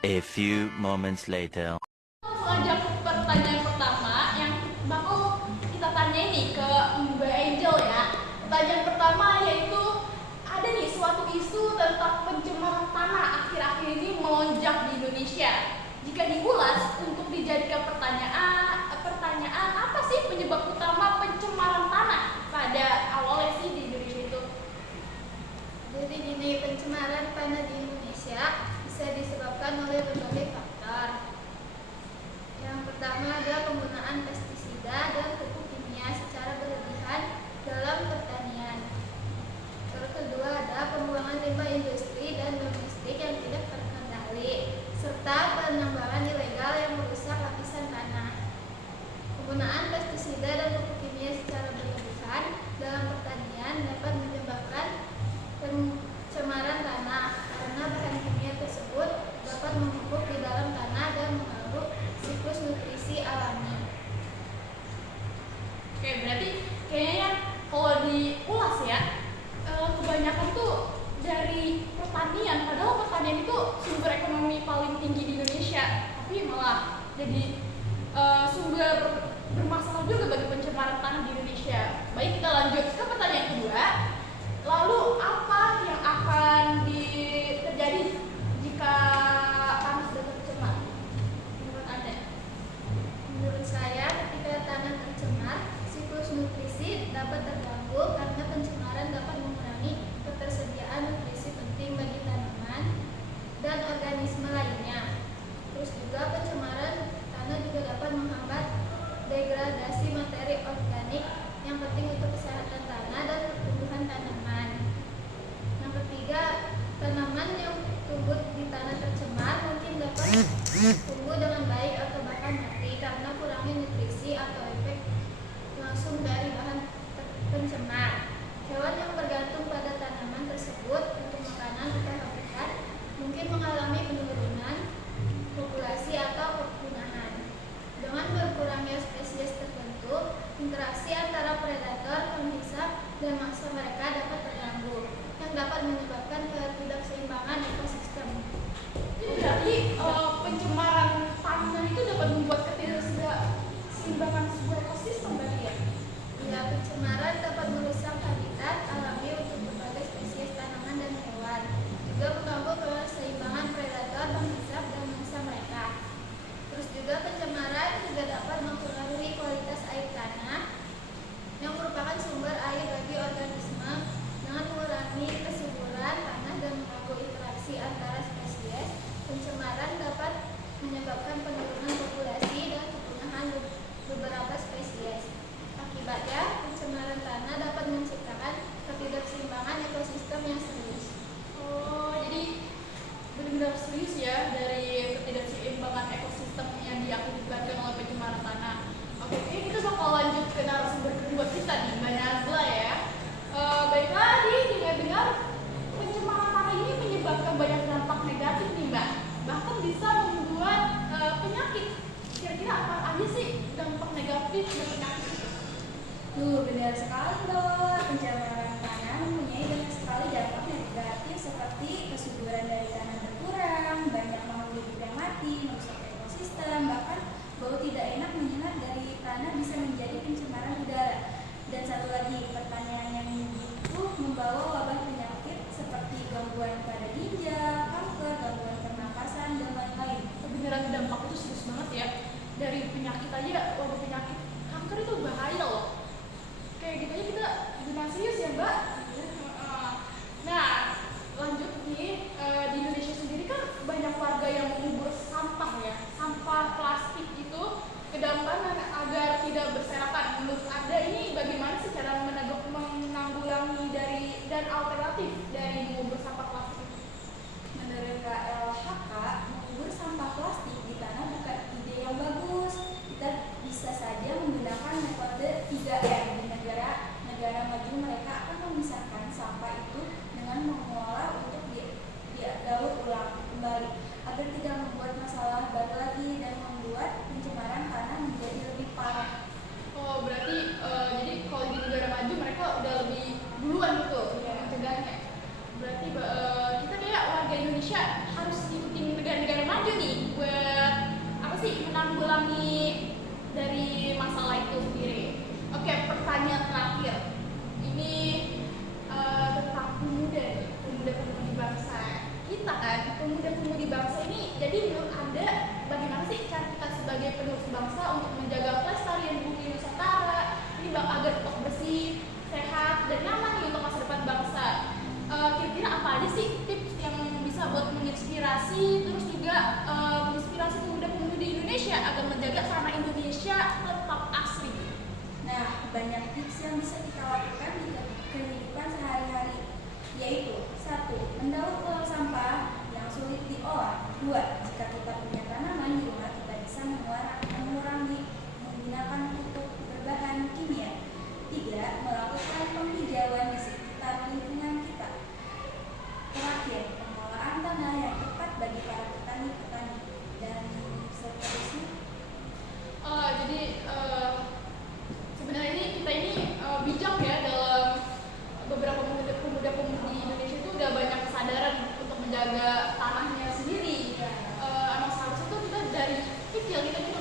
A few moments later. Lanjut pertanyaan pertama yang bakal kita tanya nih ke Mbak Angel ya. Pertanyaan pertama yaitu ada nih suatu isu tentang pencemaran tanah akhir-akhir ini melonjak di Indonesia. Jika diulas untuk dijadikan pertanyaan apa sih penyebab utama pencemaran tanah pada awalnya sih di Indonesia itu? Jadi gini, pencemaran tanah di Indonesia bisa disebabkan oleh berbagai faktor. Yang pertama ada penggunaan pestisida dan pupuk kimia secara berlebihan dalam pertanian. Terus kedua ada pembuangan limbah industri dan domestik yang tidak terkendali, serta penambangan ilegal yang merusak lapisan tanah. Penggunaan pestisida dan pupuk kimia secara berlebihan dalam pertanian dapat menyebabkan pencemaran tanah karena bahan kimia tersebut dapat menumpuk di dalam tanah dan mengganggu siklus nutrisi alami. Oke, berarti kayaknya kalau diulas ya, kebanyakan tuh dari pertanian, padahal pertanian itu sumber ekonomi paling tinggi di Indonesia, tapi malah jadi sumber bermasalah juga bagi pencemaran tanah di Indonesia. Baik, kita lanjut ke pertanyaan kedua. Lalu apa yang akan terjadi jika tanah sudah tercemar? Menurut Anda? Menurut saya, ketika tanah tercemar, siklus nutrisi dapat terganggu karena pencemaran dapat mengurangi ketersediaan nutrisi penting bagi tanaman dan organisme lainnya. Terus juga pencemaran tanah juga dapat menghambat degradasi materi organik yang penting untuk kesehatan tanah dan pertumbuhan tanaman. Yang ketiga, tanaman yang tumbuh di tanah tercemar mungkin dapat tumbuh dengan baik atau bahkan mati karena kurangnya nutrisi atau efek langsung dari bahan pencemar. Hewan yang bergantung pada tanaman tersebut untuk makanan atau habitat mungkin mengalami penurunan populasi atau kepunahan. Dengan berkurangnya spesies tertentu, interaksi antara predator, penghisap, dan mangsa mereka dapat terganggu, yang dapat menyebabkan ketidakseimbangan ekosistem. Jadi pencemaran tanah itu dapat membuat ketidakseimbangan sebuah ekosistem berarti ya? Ya, pencemaran dapat merusak habitat alami untuk berbagai spesies tanaman dan hewan, juga mengganggu keseimbangan predator, penghisap, dan mangsa mereka. Terus juga pencemaran juga dapat mempengaruhi kualitas air tanah yang merupakan sumber air bagi organisme dengan mengurangi kesuburan tanah dan mengganggu interaksi antara spesies. Pencemaran dapat menyebabkan penurunan populasi dan kepunahan beberapa spesies. Akibatnya, pencemaran tanah dapat menciptakan ketidakseimbangan ekosistem yang serius. Oh, jadi benar-benar serius ya dari ketidakseimbangan ekosistem yang diakibatkan oleh pencemaran tanah. Oke, kita bakal lanjut ke narasumber kedua kita nih, Mbak Nazla ya. Baik lagi, dengar-dengar pencemaran tanah ini menyebabkan banyak dampak negatif nih Mbak. Bahkan bisa membuat penyakit. Kira-kira apa aja sih dampak negatif dan penyakit itu? Benar sekali loh. Pencemaran tanah mempunyai banyak sekali dampak negatif seperti kesuburan dari tanah berkurang, banyak makhluk hidup yang mati, merusak ekosistem, bahkan bau tidak enak menyengat dari tanah bisa menjadi pencemaran udara. Dan satu lagi, pertanian yang itu membawa wabah penyakit seperti gangguan pada ginjal, kanker, gangguan pernapasan, dan lain-lain. Kebenaran dampak itu serius banget ya. Dari penyakit aja, wabah penyakit kanker itu bahaya loh. Kayak gitu aja kita gimana serius ya Mbak? Nah, lanjut nih, di Indonesia sendiri kan banyak warga yang mengubur sampah ya, sampah plastik itu ke dalam tanah agar tidak berserakan beberapa pemuda-pemudi Indonesia itu udah banyak kesadaran untuk menjaga tanahnya sendiri. Emang seharusnya tuh kita dari kecil kita tuh